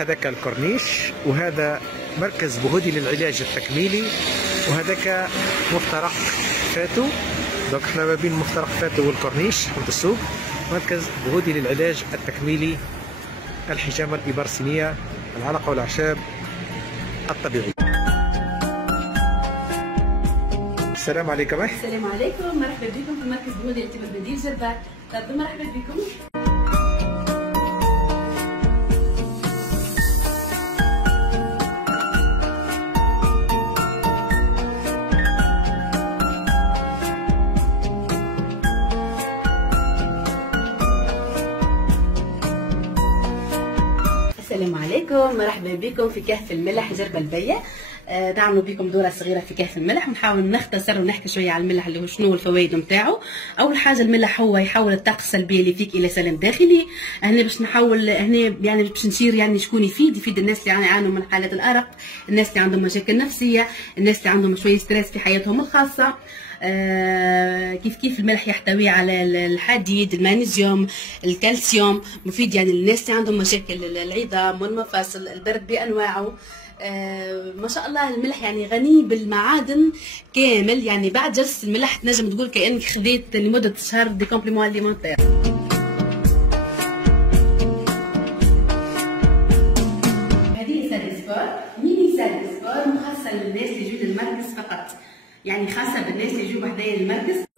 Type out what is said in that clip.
هذاك الكورنيش، وهذا مركز بهودي للعلاج التكميلي، وهذاك مفترق فاتو. دونك احنا ما بين مفترق فاتو والكورنيش عند السوق. مركز بهودي للعلاج التكميلي، الحجامة الإبر الصينية، العلقة والأعشاب الطبيعية. السلام عليكم. السلام عليكم، مرحبا بكم في مركز بهودي للتمديد جربات. طب مرحبا بكم. السلام عليكم، مرحبا بكم في كهف الملح جربة البية. نعملوا بكم دوره صغيره في كهف الملح، ونحاول نختصر ونحكي شويه على الملح، اللي هو شنو الفوائد نتاعو. اول حاجه الملح هو يحول الطاقه السلبيه اللي فيك الى سلام داخلي. هنا باش نحاول، هنا يعني باش نصير يعني شكون يفيد الناس اللي يعانوا من حالات الارق، الناس اللي عندهم مشاكل نفسيه، الناس اللي عندهم شويه ستريس في حياتهم الخاصه. كيف الملح يحتوي على الحديد، المغنيسيوم، الكالسيوم، مفيد يعني للناس اللي عندهم مشاكل العظام والمفاصل، البرد بانواعه. ما شاء الله الملح يعني غني بالمعادن كامل. يعني بعد جلسه الملح تنجم تقول كانك خذيت لمده شهر دي كومبليمون اليمونتير. هذه سال سبور، ميني سال سبور، مخصصه للناس اللي يجوا للمركز فقط، يعني خاصه بالناس اللي يجوا حدايا المركز.